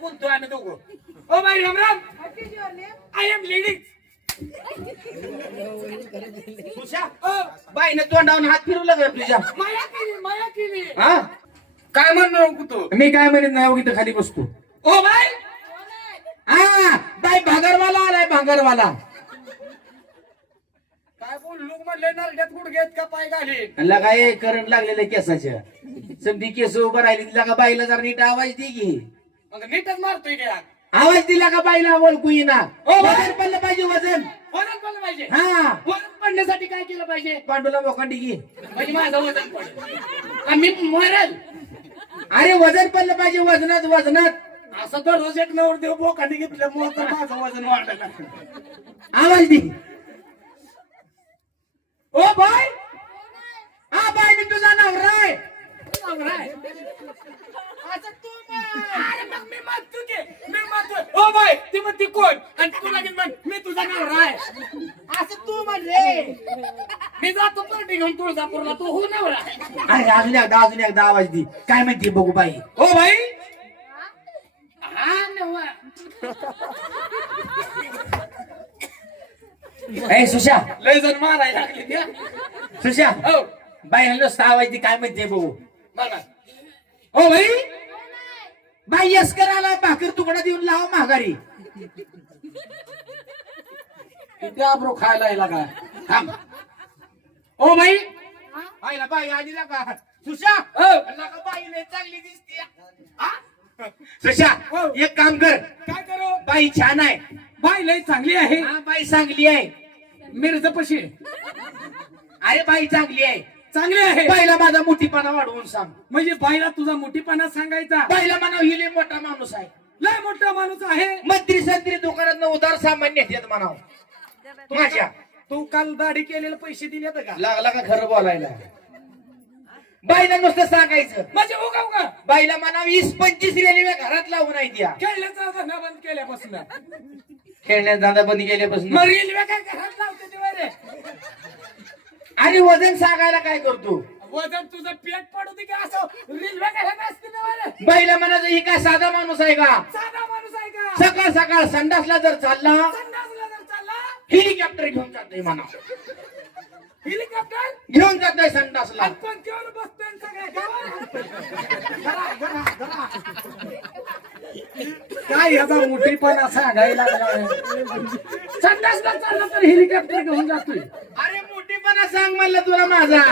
बोलतो आम्ही दोघं. ओ बाई Ram Ram. I am ladies तुझ्या बाईनं तोंडावून हात फिरवला का तुझ्या? माया केली माया केली. हा? काय म्हणणार तू मी काय म्हणत नाही इथं खाली बसतो. O by. हा बाई भागरवाला आलाय भागरवाला. काय बोल लोक म्हणले नरड्यात गुडघ्यात का पाय घाली लगा ए करंट लागलेल्या केसाच्या समधी केस उभं राहिली तिला का बाईला जरा नीट आवाज दे की. मग नीटच मारतोय का आवाज दिला का बाईला ओळखू येईना हो, बाई. वजन पडलं पाहिजे वजन. वजन पडलं पाहिजे. हा. वजन पडण्यासाठी काय केलं पाहिजे? पांडुला मोखंडी घे. म्हणजे माझं वजन पडेल. मी मरेल? अरे वजन पडलं पाहिजे वजनात वजनात. असं तर रोज एक नवर देव बोकांडी घेतल्यामुळे तर माझं वजन वाढलं आवाज दे. ओ बाय हा बाई मी तुझा नवरा आहे. असं तू अरे मग मी म्हणतो की मी म्हणतो ओ बाय ती म्हणती कोण? आणि तू लगेच म्हण मी तुझा नवरा आहे. असं तू म्हण रे मी जातो पार्टी घेऊन तुळजापूरला तू हो नवरा. अरे अजून एकदा अजून एकदा आवाज दे. काय म्हणते बघू बाई? O by. हा नवरा. ए सुशा. लय जण मारायला लागले त्या सुशा. हो. बाईला नुसता आवाज दे काय म्हणते बघू? म्हणा ओ बाई. बाई यस्कराला भाकर तुकडा देऊन लाव माघारी. किती आब्रो खायला यायला का थांब. O by. बाईला बाई आली ना का? सुशा. हो अल्ला का बाई लय चांगली दिसते. हा? सुशा हो. एक काम कर. काय करू? बाई छान आहे. बाई लय चांगली आहे. हा बाई चांगली आहे. मिरज पशी अरे बाई चांगली आहे. चांगली आहे. बाईला माझा मोठीपणा वाढवून सांग. म्हणजे बाईला तुझा मोठीपणा सांगायचा? बाईला म्हणाव हिले मोठा माणूस आहे. लय मोठा माणूस आहे. मंत्री संत्री दुकानात उदार सामान्य येत म्हणाव. माझ्या. तू काल दाढी केलेले पैसे दिले का? लागला का खरं बोलायला? बाईला नुसतं सांगायचं. म्हणजे उगा उगा. बाईला म्हणा वीस पंचवीस रेल्वे घरात लावून आहे द्या. खेळण्याचा धंदा बंद केल्यापासून. खेळण्यात दादा बंद केल्यापासून. मग रेल्वे काय घरात लावते आणि वजन सांगायला काय करतो? वजन तुझं पेट पडू दे की असं रेल्वे असते ना म्हणायचं ही काय साधा माणूस आहे का? साधा माणूस आहे का? सकाळ सकाळ संडासला जर चालला संडासला जर चालला? हेलिकॉप्टर घेऊन जातोय म्हणा. हेलिकॉप्टर? घेऊन जातोय संडासला. आणि पंख्यावर बसतोय सगळ्या गावाला. धरा, धरा, धरा. काय याचा मोठेपणा सांगायला लागलाय. संडासला चालला तर हेलिकॉप्टर घेऊन जातोय. अरे मोठीपणा सांग म्हणलं तुला माझा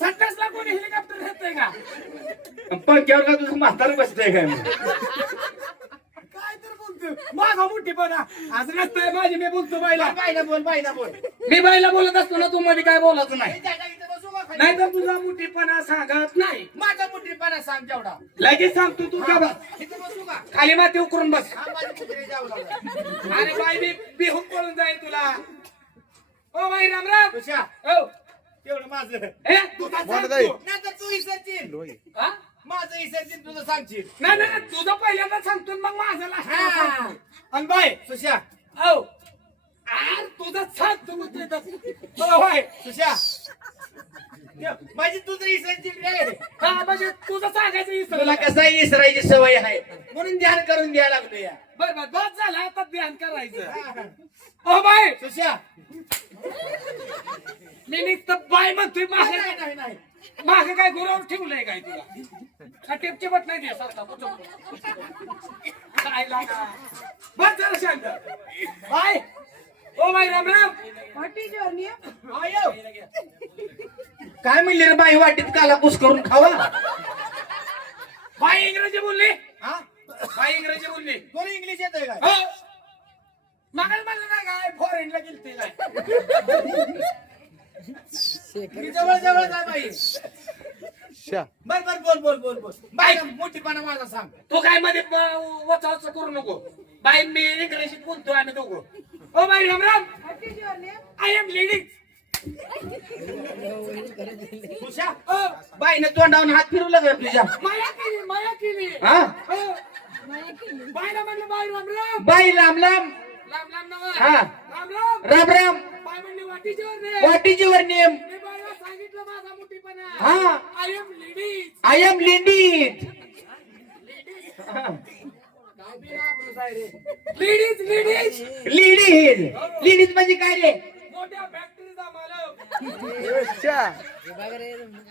संडासला कोणी हेलिकॉप्टर घेतोय का पंख्यावर का तुझं म्हातारं बसतंय काय? काय तर बोलतो माझा मोठेपणा. आज नसतंय माझी मी बोलतो बाईला. बाईला बोल बाईला बोल. मी बाईला बोलत असतो ना तू मध्ये काय बोलायचं नाही. का? नाही तर तुझा मोठेपणा सांगत नाही. माझा मोठीपणा सांग जेवढा. लगेच सांगतो तू का बस? इथं बसू का? खाली माती उकरून बस. हा, माझी कुत्री. अरे बाई मी बिहून पळून जाईल तुला. ओ बाई राम राम. तुझ्या ओ. तेवढं माझं. ए तू. नंतर तू इसरशील हा? माझं इसरशील तुझं सांगशील नाही नाही तुझं पहिल्यांदा सांगतो आणि मग माझं last हा. सांगतो. आणि बाय सुशा ओ आर तुझं सांग तू म्हणतोय तसं. सुशा माझी तुझं इसरशील रे. हा म्हणजे तुझं सांगायचं तुला विसरला कसं इसरायची सवय आहे? म्हणून ध्यान करून द्यायला लागलो या. बर बर बस झाला आता ध्यान करायचं. ओ बाय सुशा. मी नुसतं बाय म्हणतोय नाही मागे नाही नाही. मागे काय गुरावर ठेवलंय काय तुला? का टेपची बट नाही दे सरता काय लागा? बस जरा शांत. बाय ओ बाय राम राम. आयो. काय म्हणले रे बाई वाटीत काला कुस करून खावा? बाय इंग्रजी बोलली. हा? इंग्रजी बोलली. कोण इंग्लिश येतोय काय? हो. मगाल म्हणलं नाही काय? फॉरेनला गेलते काय? मी जवळ जवळ जाय बाई. बर बर बोल बोल बोल बोल. बाई मोठीपणा माझा सांग. तू काय मध्ये वचा वचा करू नको. बाय मी इंग्रजीत बोलतो आम्ही दोघं. ओ bye Ram Ram. I am ladies बाईनं तोंडावून हात फिरवला का तुझ्या. माया केली माया केली. हा? म्हणलं राम राम. बाई लांब लांब राम राम नवा. हा. राम राम. राम राम. बाय म्हणले वाटीच्यावर रे वाटीची वर नेम. मी बायला सांगितलं बघितलं माझा मोठीपणा. हा. I am ladies I am ladies ladies ladies ladies ladies म्हणजे काय रे?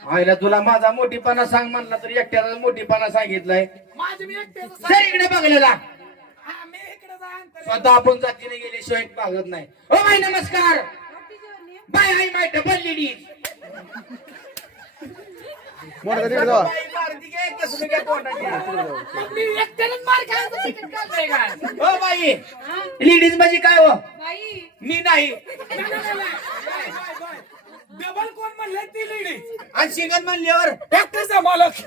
आईला तुला माझा मोठीपणा सांग म्हणला तर एकट्याला मोठीपणा सांगितलाय. माझे मी एकट्याचं सर इकडे बघलेला. हा, मी इकडे जाईन तरी. स्वतः आपण जातीने गेल्याशिवाय भागत नाही. हो बाई नमस्कार. बाय आय माय डबल लेडीज बाई मारती काय, कसलं काय तोंडाची? मग मी एकट्यानेच मार खायचं तिकीट काढलंय काय हो बाई लेडीज म्हणजे काय हो? बाई. मी नाही. डबल कोण म्हणले ती लेडीज आणि शिंगण म्हणल्यावर फॅक्टरीचा मालक.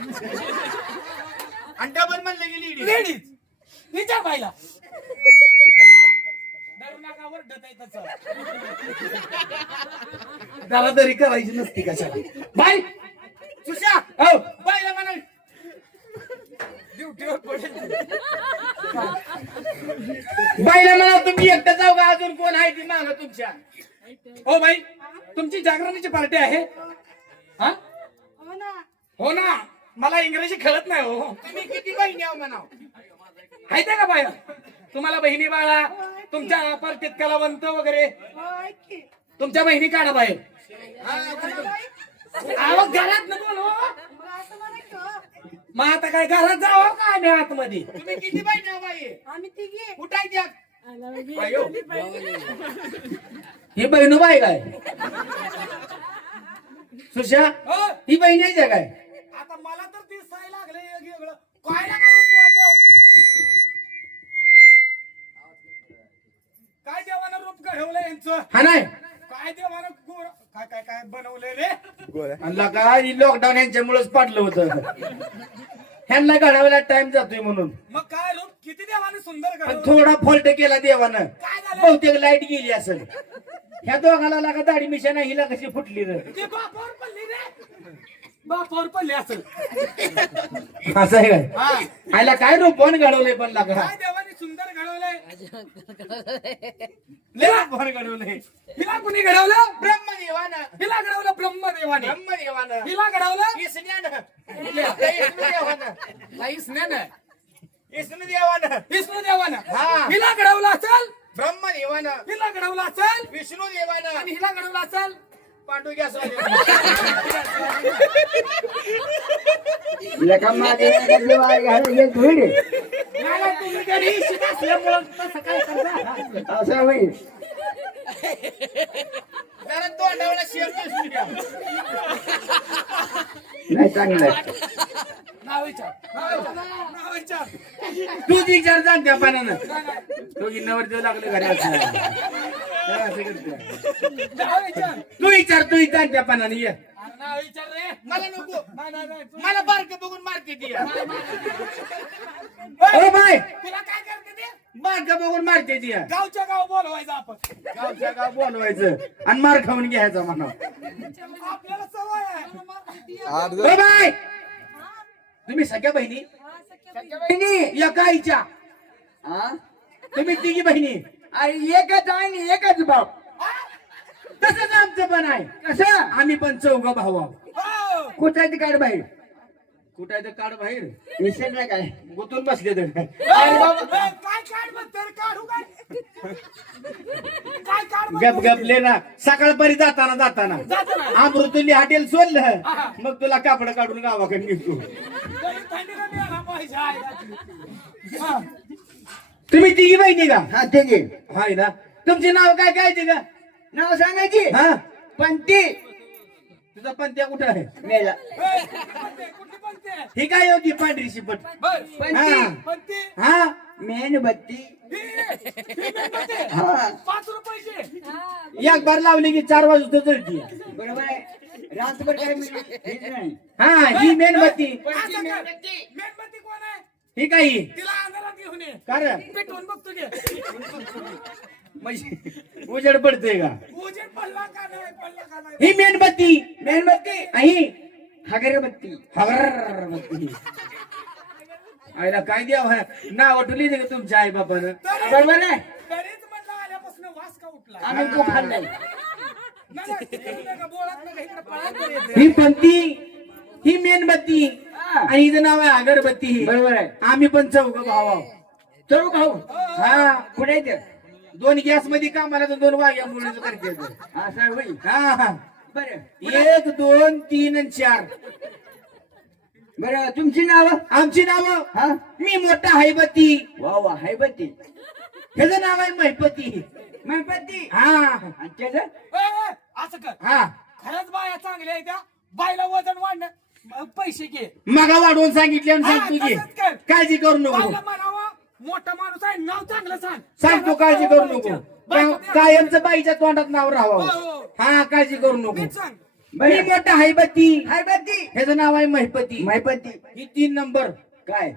आणि डबल म्हणलं की लेडी लेडीज विचार पाहिला त्याला तरी करायची नसती कशाला. बाय सुशा! हो. बाईला म्हणा ड्युटीवर पडेल बाईला म्हणा तुम्ही एकटं जाऊ का? अजून कोण आहे ती माग तुमच्या? हो बाई. तुमची जागरणाची पार्टी आहे? हा? हो ना. हो ना. मला इंग्रजी कळत नाही हो. तुम्ही किती बहिणी आहो म्हणाव? का बाया? तुम्हाला बहिणी बाळा तुमच्या पार्टीत कलावंत वगैरे. हो की. तुमच्या बहिणी काढा बाहेर आहो घरात नको हो. मग असं म्हणायचं मग आता काय घरात जावं का आम्ही आतमध्ये? तुम्ही किती बहिणी आहो बाई? आम्ही तिघी. उठायच्या. ही बहिणू बाई काय? सुशा हो, ही बहीण आहे काय? आता मला तर दिसायला लागले काय वाढव. काय देवानं रूप घडवलं यांचं? हा नाही. काय देवानं गोर काय काय काय बनवलंय रे म्हणला का लॉकडाऊन यांच्यामुळेच पाडलं होतं. ह्यांना घडावायला टाइम जातोय म्हणून. मग काय रूप किती देवाने सुंदर पण घडवलं थोडा फॉल्ट केला देवानं. काय झालं? बहुतेक लाइट गेली असेल. ह्या दोघाला लागा दाढी मिशा हिला कशी फुटली रे? ते बापावर पडली रे. बापावर पडली असेल. असं आहे काय? हा. आयला काय रूपवान घडवलंय पण लागा? काय देवाने सुंदर घडवलंय लय रूपवान घडवलंय हिला कुणी घडवलं? ब्रह्मदेवानं. हिला घडवलं ब्रह्मदेवाने. ब्रह्मदेवानं. हिला घडवलं? इसन्यानं विष्णुदेवानं इसण्यानं. विष्णुदेवानं विष्णुदेवानं हा. हिला घडवलं असेल? ब्रह्मदेवानं. हिला घडवलं असेल? विष्णुदेवानं. आणि हिला घडवलं असेल? पांडू गॅस मला तुम्ही घरी शिक असल्यामुळं तसं काय करता? जरा तोंडावला शेप दिसून द्या. नाव विचार. नाव विचार. नाव विचार. तू विचार जाण त्या पानानं. तो गिन्नावर देऊ लागले घरी असं विचार तू विचार तू विचार त्या पानानं ये. नाव विचार रे. मला नको. नाही नाही नाही तू- मला बारक बघून मारते ती. ओ बाय. तुला काय करते ते? बारका बघून मारते ती. गावच्या गाव बोलवायचं आपण. गावच्या गाव बोलवायचं. आणि मार खाऊन घ्यायचा म्हणा आपल्याला सवय आहे. ओ बाय. तुम्ही सगळ्या बहिणी. बहिणी. एका आईच्या तुम्ही तिघी बहिणी. आणि एकच आई आणि एकच बाप. तसंच आमचं पण आहे. कसं? आम्ही पण चौघ भाऊ आहोत. हो. कुठं आहे ते काढ बाहेर. कुठं आहे ते काढ बाहेर. विसरलं काय? गुतून बसले तर? गप गपले ना. सकाळपरी जाताना जाताना. अमृतुल्ली हॉटेल सोडलं. मग तुला कापड काढून गावाकडे निघतो. तुम्ही तिघी बहिणी का? हा ते हाय ना. तुमचे नाव काय काय ते का नाव सांगायची? हा? पंती. तुझा पंत्या कुठं आहे? मेला? ही काय होती पांढरी शिपट? बर. हा. हा? मेणबत्ती ही, ही मेणबत्ती. हा. पाच रुपयाची हा, एक बार लावली की चार वाजता जळती. बरोबर आहे. रातभर काय हेच नाही. हा ही मेणबत्ती. मेणबत्ती कोण आहे? ही काही तिला अंधारात घेऊन ये. कारण? पेटवून बघतो घे. म्हणजे उजेड पडतोय का? उजेड पडला का नाही? पडला का नाही? ही मेणबत्ती. मेणबत्ती. ही हगरबत्ती. हवरबत्ती आईला काय द्याव नाव ठुली का तुमच्या आई बापानं तरी- बरोबर आहे? तरीच म्हणलं आल्यापासून वास का उठला? आम्ही तो खाल्लाय नाही, नाही, बोलू नका, बोलत नका, इकडे पळत नाही येते. ही पंथी ही मेणबत्ती. हा. आणि हिचं नाव आहे अगरबत्ती बरोबर आहे. आम्ही पण चौघ भाव आहोत. चलो भाऊ? हा. कुठे येते दोन गॅसमध्ये कामाला तर दोन वाघ्या मुलीचं करते असं हा हा. बरं. एक दोन तीन आणि चार. बरं तुमची नाव? आमची नावं? हा? मी मोठा हैबती. वा वा हाय बत्ती ह्याचं नाव आहे महिपती महिपती हा. आणि त्याचं? असं कर. हा. खरंच बाया चांगल्या आहे त्या बायला वजन वाढणं पैसे घे. मगा वाढवून सांगितले आणि हा, सांगतो की तसंच कर. काळजी करू नको. बायला म्हणावं मोठा माणूस आहे नाव चांगलं सांग. सांगतो काळजी करू नको. बायका कायमचं बाईच्या तोंडात नाव हो, राहावं. हो. हा. काळजी करू नको. सांग. मी मोठा हैबती. हाय बत्ती ह्याचं नाव आहे महिपती महिपती ही तीन नंबर. काय?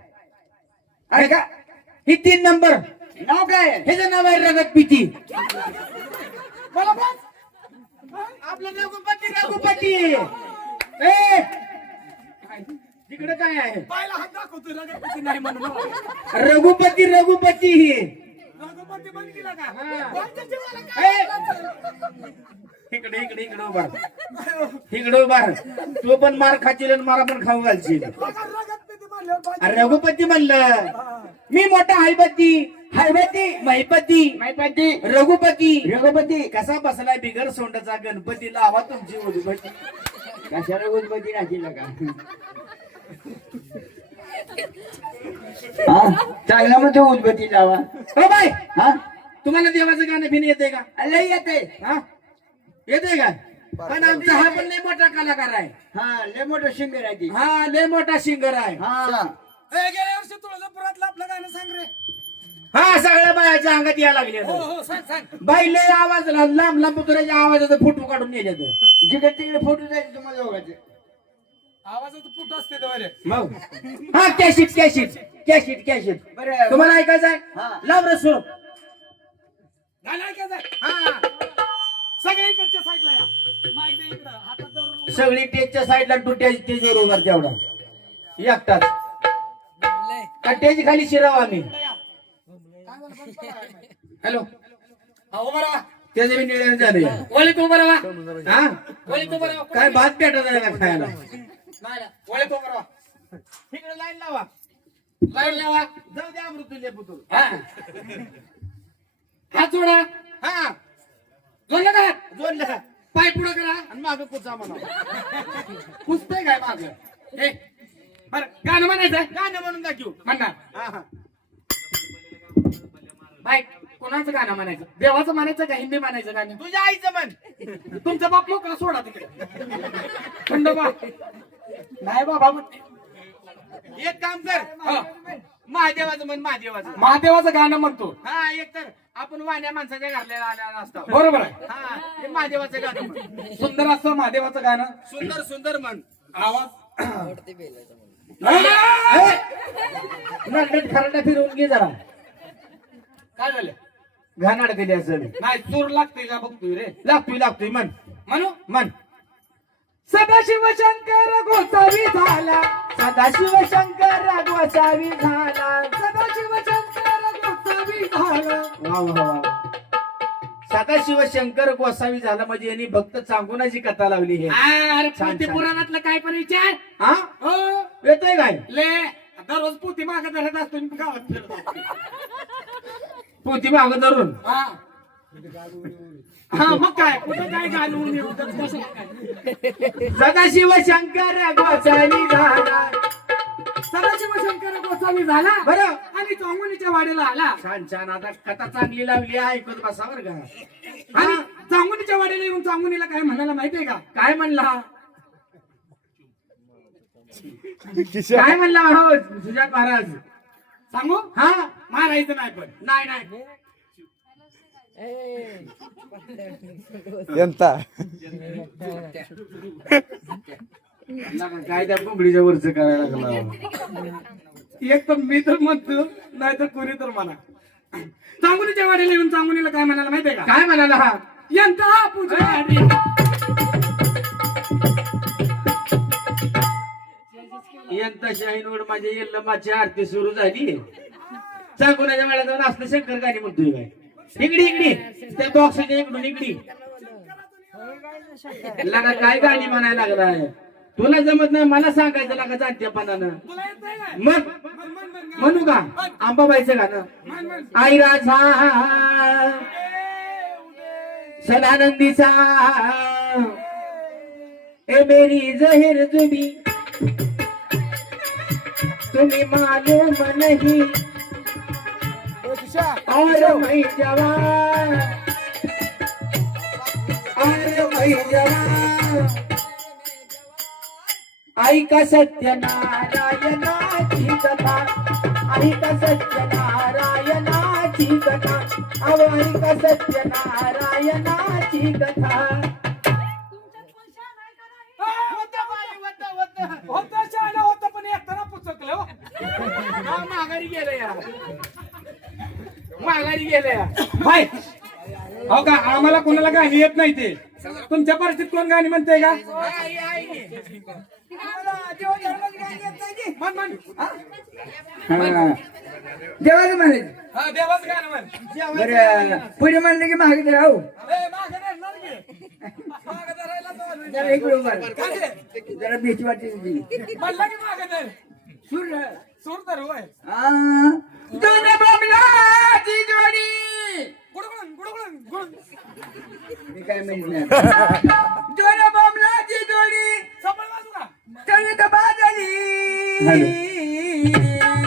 आहे का ही तीन नंबर. नाव काय? आहे? ह्याचं नाव आहे रगत पिती मला बस आपलं रघुपती रघुपती. ए! तिकडे काय आहे? बायला हात दाखवतो रगतपती नाही म्हणून. रघुपती रघुपती. ही रघुपती बंद केला का? हा. कोणत्या जीवाला काय बोलायचं? इकडे इकडे इकडे उभार इकडे उभार तू पण मार खाशील आणि मला पण खाऊ घालशील. बघा, रगतपती म्हणल्यावर बायका- अरे रघुपती म्हणलं मी मोठा हैबती हैबती महिपती महिपती रघुपती. रघुपती. कसा बसलाय बिगर सोंडाचा गणपती? लावा तुमची उदबती कशाला गुणपती राखील का? चांगला मग तो उदबत्ती लावा हो बाय हा? तुम्हाला देवाचं गाणं फिन येते का? लय येते हा? येते का? पण आमचा हा पण लय मोठा कलाकार आहे. हा लय मोठं सिंगर आहे ती. हा लय मोठा सिंगर आहे. हा. ए, गेल्या वर्षी तुळजापुरातलं आपलं गाणं सांग रे. हा सगळ्या बायाच्या अंगात या लागले हो हो सांग सांग. बाई लय आवाज लांब लांब पुतळ्याच्या आवाजाचा फोटो काढून नेले जिकडे तिकडे फोटो जायचे तुम्हाला दोघांचे. आवाजाचं पुट असते तो रे मग? हा कॅशिट कॅशिट कॅशिट कॅशिट बरं. तुम्हाला ऐकायचं आहे? हा. लाव रे सुर गाणं ऐकायचं आहे? हा. सगळ्या इकडच्या साईडला या. माईक दे इकडं. हातात धरून सगळी टेजच्या साईडला टुट्या स्टेजवर उभार तेवढा. एकटाच. का टेज खाली शिराव आम्ही. इकडे या. हॅलो. हा, उभं राहा. त्याचे बी नियोजन झाले वळीत उभं राहा. हा? वळीत उभं राहा. काय भात का खायला? नाही. वळीत उभं राहा इकडे लाईन लावा. लाईन लावा. जाऊ द्या अमृतुल्य पुतू हा. हात जोडा. हा. जोडलं का? जोडलं. पाय पुढं करा. आणि माग कुचा म्हणा पुसतंय काय माग? बर गाणं म्हणायचं गाणं म्हणून दाखवू म्हणणार. हा हा. बाय कोणाचं गाणं म्हणायचं? देवाचं म्हणायचं का हिंदी म्हणायचं गाणं? तुझ्या आईचं म्हण. तुमचा बाप लोक सोडा तिकडे. खंडोबा नाही बाबा म्हणते. एक काम कर. महादेवाचं म्हण महादेवाचं. महादेवाचं गाणं म्हणतो. हा एक तर आपण वाण्या माणसाच्या घरल्या आल्या असतो बरोबर आहे. हा हे महादेवाचं गाणं म्हण. सुंदर असतं महादेवाचं गाणं. सुंदर सुंदर म्हण. आवाज. खराटा फिरवून घे जरा. काय झालं? घाणाड दिली असेल नाही चूर लागते का बघतोय रे? लागतोय लागतोय म्हण. म्हणू? म्हण. सदाशिव शंकर गोसावी झाला. सदाशिव शंकर गोसावी झाला. सदाशिव शंकर गोसावी झाला. वा वा वा सदाशिव शंकर गोसावी झाला म्हणजे यांनी भक्त चांगुनाची कथा लावली हे. अरे छान, पोती छान. पुराणातलं काय पण विचार? हा? हो. येतोय काय? ले दररोज पोती मागत धरत असतो गावात फिरत असतो. पोती माग धरून? हा. हा मग काय? कुठं काय येऊ? सदाशिव शंकर गोसावी झाला. सदाशिव शंकर गोसावी झाला? बरं. आणि चांगुनीच्या वाडीला आला. छान छान. आता कथा चांगली लावली आहे ऐकत बसा बरं का. आणि चांगुनीच्या वाडीला येऊन चांगुनीला काय म्हणायला माहितीये का? काय म्हणला? काय म्हणला हो सुजात महाराज. सांगू? हा? मारायचं नाही पण. नाही नाही. काय त्या कोंबडीच्या वरच करायला लागला एक तर मी तर म्हणतो नाही तर कोणी तर म्हणा. चांगुनीच्या वाडीला येऊन चांगुनीला काय म्हणायला माहितीये का? काय म्हणाला? हा यंता पुजारी यंता शाहीनोड माझ्या यल्लमाची आरती सुरू झाली. चाकुनाच्या वेळा जाऊन असलं शंकर गाणी म्हणतोय काय इकडी इकडी त्या बॉक्सच्या इकडून इकडी लगा काय गाणी म्हणायला लागलाय? तुला जमत नाही मला सांगायचं लागा काय? मग म्हण, का? आंबाबाईचं गाणं. आई राजा. सदानंदीचा. ए मेरी जहीर जुबी. तुम्ही मालूम नहीं. और मैं जवान और मैं जवान ऐका सत्यनारायणाची कथा. ऐका सत्यनारायणाची कथा. अहो ऐका सत्यनारायणाची कथा. होतं बाई, होतं, पण येताना पुचकलं हो. हा, माघारी गेलं या माघारी गेलं या बाई हो का आम्हाला कोणाला गाणी येत नाही ते तुमच्या परिस्थितीत कोण गाणी म्हणते का म्हणायचं हा देवाच गाणं म्हण बरं पुढे म्हणलं की मागे राहू ए, मागं धरणार की? मागं धरायला तो आलोय. जरा इकडे उभा राहा. काय ते? जरा भीती वाटते तुझी म्हणलं की मागं धर. सूर सूर धर, होय. दोन बमलाची जोडी गुडगुडून, गुडगुडून, गुडून. मी काय म्हणणार दोन बमलाची जोडी? तळीत बाजली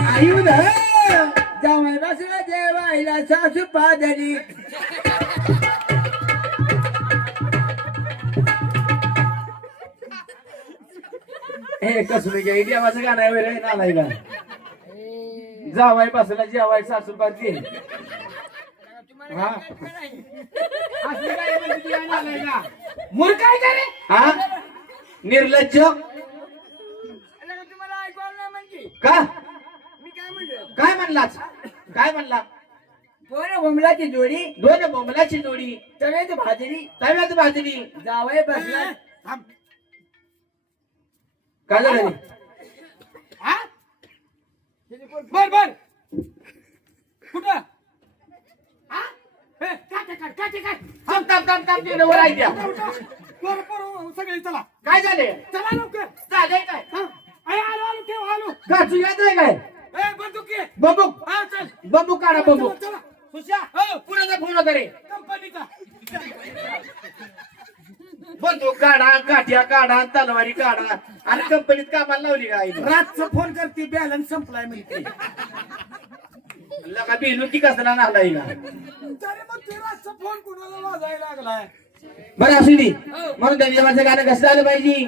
आयुध जावई बसला जेवायला सासू पादली हे कसलं घ्या देवाचं गाणं वगैरे नालाय का जावाय बसला जेवाय सासूपाची हा. काय म्हणते ती आहे नालाय का? मूर्ख आहे का रे? हा? निर्लज्ज? तुम्हाला ऐकवायला नाही म्हणजे का? मी काय म्हणलं? काय काय म्हणला? दोन बमलाची जोडी. दोन बोंबलाची जोडी. तळीत भाजली. तव्यात भाजली. जावई बसला. थांब. काय झालं हा? बर बर. कुठं? ए, काटे काट, काटे काट. काम काम काम काम तिकडे वर आहे त्या सगळी चला. काय झाले? चला लवकर. झालंय काय? हा. ए, आलो आलो ठेव आलो. गाचू येत नाही काय? ए बंदूक घे. बंबू हा चल. बंबू काढा बंबू चला, हो. पुण्याचा फोन होता रे कंपनीचा. बंदूक काढा काठ्या काढा तलवारी काढा. आणि कंपनीत कामाला लावली का आईने? रातचं फोन करते बॅलन्स संपलाय म्हणते. लगा बेलू की कसला नालाय का? तरी मग ते रातचा फोन कुणाला वाजायला लागलाय? बरं असू दे. म्हणून त्या देवाचं गाणं कसं झालं पाहिजे?